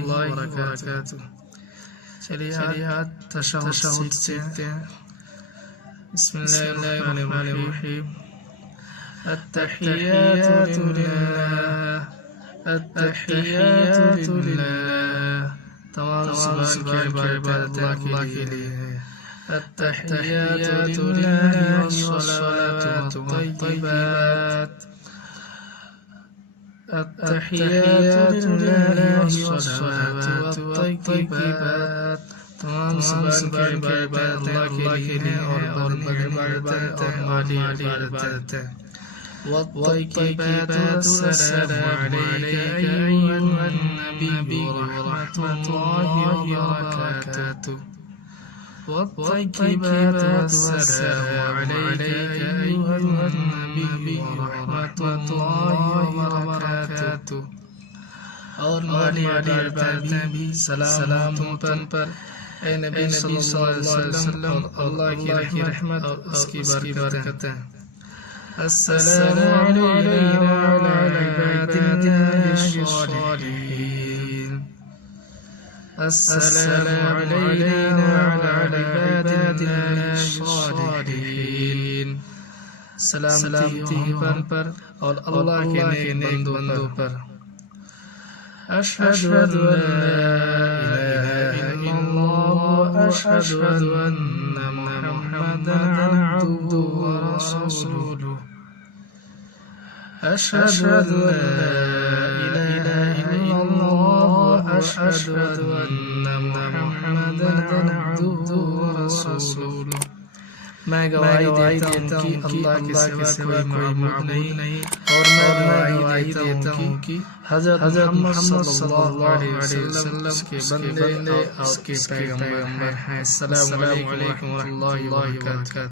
وبرکاتہ۔ چلیے تشہد سیکھتے ہیں۔ بسم اللہ الرحمن الرحیم۔ التحیات للہ، التحیات للہ، تمام زبان کی عبادت اللہ کے لیے ہے۔ التحیات للہ والصلوات والطیبات، التحیات للہ والصلوات والطیبات، تمام زبان کی عبادت اللہ کے لیے اور بدنی عبادت اور مالی عبادت ہے۔ والطیبات والسلام علیک ایھا النبی ورحمۃ اللہ وبرکاتہ۔ والطیبات والسلام علیک ایھا النبی ورحمۃ اللہ وبرکاتہ۔ اور مالی عبادتیں بھی سلام تم پر اے نبی صلی اللہ علیہ وسلم، اور اللہ کی رحمت اور اس کی برکتیں۔ السلام علینا وعلی عباد اللہ الصالحین، السلام علینا وعلی عباد اللہ الصالحین، سلامتی ہو ہم پر اور اللہ کے نیک بندوں پر۔ اشہد ان لا الہ الا اللہ، اشہد ان محمدا عبدہ ورسولہ، اشہد ان لا الہ الا اللہ، اشہد ان محمدا عبدہ ورسولہ۔ میں گواہی دیتا ہوں کہ اللہ کے سوا کوئی معبود نہیں، اور میں گواہی دیتا ہوں کہ حضرت محمد صلی اللہ علیہ وسلم اس کے بندے اور اس کے پیغمبر ہیں۔ السلام علیکم ورحمۃ اللہ وبرکاتہ۔